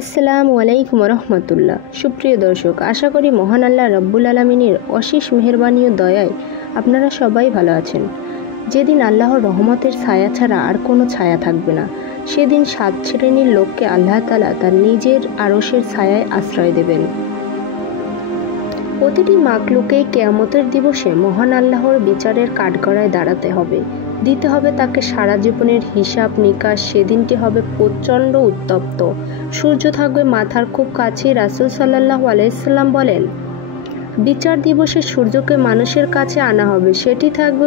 আসসালামু আলাইকুম রহমতুল্লাহ। সুপ্রিয় দর্শক, আশা করি মহান আল্লাহ রব্বুল আলমিনের অশেষ মেহেরবানি ও দয়ায় আপনারা সবাই ভালো আছেন। যেদিন আল্লাহর রহমতের ছায়া ছাড়া আর কোনো ছায়া থাকবে না, সেদিন 7 শ্রেণীর লোককে আল্লাহ তাআলা তার নিজের আরশের ছায়ায় আশ্রয় দেবেন। প্রতিটি মাখলুককেই কিয়ামতের দিবসে মহান আল্লাহর বিচারের কাঠগড়ায় দাঁড়াতে হবে, দিতে হবে তাকে সারা জীবনের হিসাব নিকাশ। সেদিনটি হবে প্রচণ্ড উত্তপ্ত, সূর্য থাকবে মাথার খুব কাছে। রাসূল সাল্লাল্লাহু আলাইহি সাল্লাম বলেন, বিচার দিবসে সূর্যকে মানুষের কাছে আনা হবে, সেটি থাকবে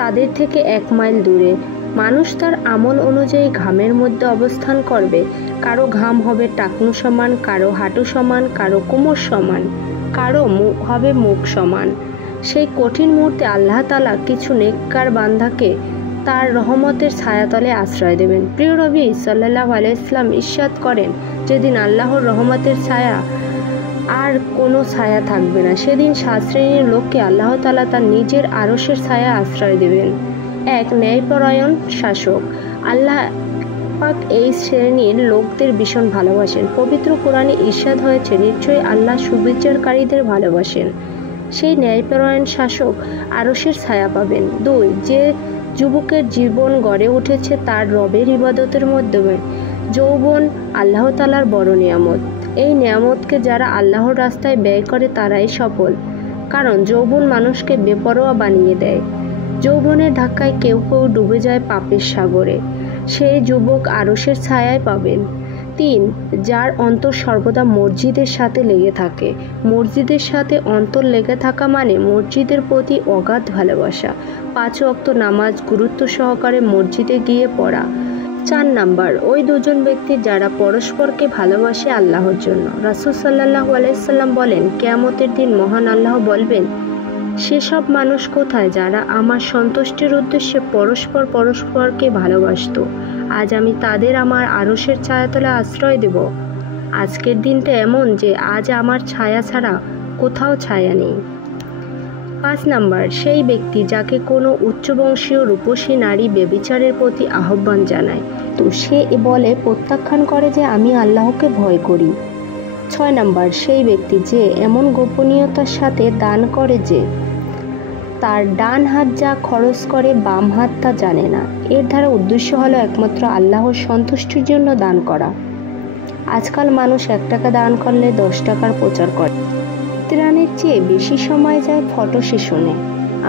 তাদের থেকে 1 মাইল দূরে। মানুষ তার আমল অনুযায়ী ঘামের মধ্যে অবস্থান করবে। কারো ঘাম হবে টাকনু সমান, কারো হাঁটু সমান, কারো কোমর সমান, কারো হবে মুখ সমান। সেই কঠিন মুহূর্তে আল্লাহ তাআলা কিছু নেককার বান্দাকে তার রহমতের ছায়াতলে আশ্রয় দেবেন। প্রিয় নবী সাল্লাল্লাহু আলাইহি সাল্লাম ইরশাদ করেন, যেদিন আল্লাহর রহমতের ছায়া আর কোনো ছায়া থাকবে না, সেদিন 7 শ্রেণীর লোককে আল্লাহ তাআলা তার নিজের আরশের ছায়া আশ্রয় দেবেন। 1. ন্যায়পরায়ণ শাসক। আল্লাহ পাক এই শ্রেণীর লোকদের ভীষণ ভালোবাসেন। পবিত্র কোরআনে ইরশাদ হয়েছে, নিশ্চয়ই আল্লাহ সুবিচারকারীদের ভালোবাসেন। সেই ন্যায়পরায়ণ শাসক আরশের ছায়া পাবেন। 2. যে যুবকের জীবন গড়ে উঠেছে তার রবের ইবাদতের মাধ্যমে। যৌবন আল্লাহ তাআলার বড় নিয়ামত। এই নিয়ামতকে যারা আল্লাহর রাস্তায় ব্যয় করে তারাই সফল, কারণ যৌবন মানুষকে বেপরোয়া বানিয়ে দেয়। যৌবনের ধাক্কায় কেউ কেউ ডুবে যায় পাপের সাগরে, সেই যুবক আরশের ছায়ায় পাবেন। 3. যার অন্তর সর্বদা মসজিদের সাথে লেগে থাকে। মসজিদের সাথে অন্তর লেগে থাকা মানে মসজিদের প্রতি অগাধ ভালোবাসা। 5 ওয়াক্ত নামাজ গুরুত্ব সহকারে মসজিদে গিয়ে পড়া। 4 নাম্বার, ওই দুজন ব্যক্তি যারা পরস্পরকে ভালোবাসে আল্লাহর জন্য। রাসূল সাল্লাল্লাহু আলাইহি সাল্লাম বলেন, কিয়ামতের দিন মহান আল্লাহ বলবেন, সেসব মানুষ কোথায় যারা আমার সন্তুষ্টির উদ্দেশ্যে পরস্পরকে ভালোবাসত? আজ আমি তাদের আমার আরশের ছায়াতলে আশ্রয় দেব। আজকের দিনটা এমন যে আজ আমার ছায়া ছাড়া কোথাও ছায়া নেই। 5 নাম্বার, সেই ব্যক্তি যাকে কোনো উচ্চবংশীয় রূপসী নারী ব্যভিচারের প্রতি আহ্বান জানায়, তো সে বলে প্রত্যাখ্যান করে যে আমি আল্লাহকে ভয় করি। 6 নাম্বার, সেই ব্যক্তি যে এমন গোপনীয়তার সাথে দান করে যে তার ডান হাত যা খরচ করে বাম হাত তা জানে না। এর দ্বারা উদ্দেশ্য হলো একমাত্র আল্লাহর সন্তুষ্টির জন্য দান করা। আজকাল মানুষ 1 টাকা দান করলে 10 টাকার প্রচার করে। ত্রাণের চেয়ে বেশি সময় যায় ফটো সেশনে।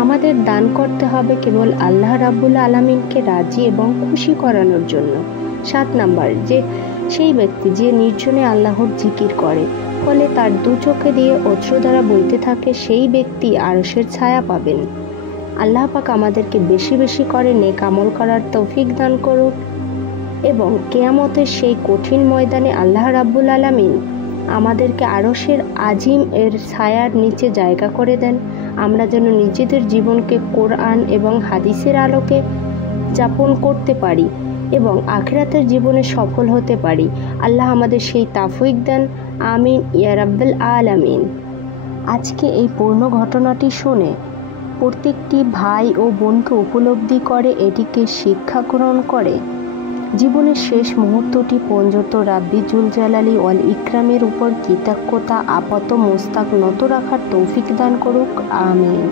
আমাদের দান করতে হবে কেবল আল্লাহ রাব্বুল আলামিনকে রাজি এবং খুশি করানোর জন্য। 7 নাম্বার, যে সেই ব্যক্তি যে নির্জনে আল্লাহর জিকির করে, ফলে তার 2 চোখে দিয়ে অশ্রুধারা বইতে থাকে, সেই ব্যক্তি আরশের ছায়া পাবেন। আল্লাহ পাক আমাদেরকে বেশি বেশি করে নেক আমল করার তৌফিক দান করুক এবং কিয়ামতের সেই কঠিন ময়দানে আল্লাহ রাব্বুল আলামিন আমাদেরকে আরশের আজিম এর ছায়ার নিচে জায়গা করে দেন। আমরা যেন নিজেদের জীবনকে কোরআন এবং হাদিসের আলোকে যাপন করতে পারি এবং আখিরাতের জীবনে সফল হতে পারি। আল্লাহ আমাদের সেই তৌফিক দেন। আমিন ইয়া রাব্বুল আলামিন। আজকে এই পূর্ণ ঘটনাটি শুনে প্রত্যেকটি ভাই ও বোনকে উপলব্ধি করে এটিকে শিক্ষা গ্রহণ করে জীবনের শেষ মুহূর্তটি পর্যন্ত রাব্বি জুল জালালি ওয়াল ইকরামের উপর কৃতজ্ঞতা আপাত মোস্তাক নত রাখার তৌফিক দান করুক। আমিন।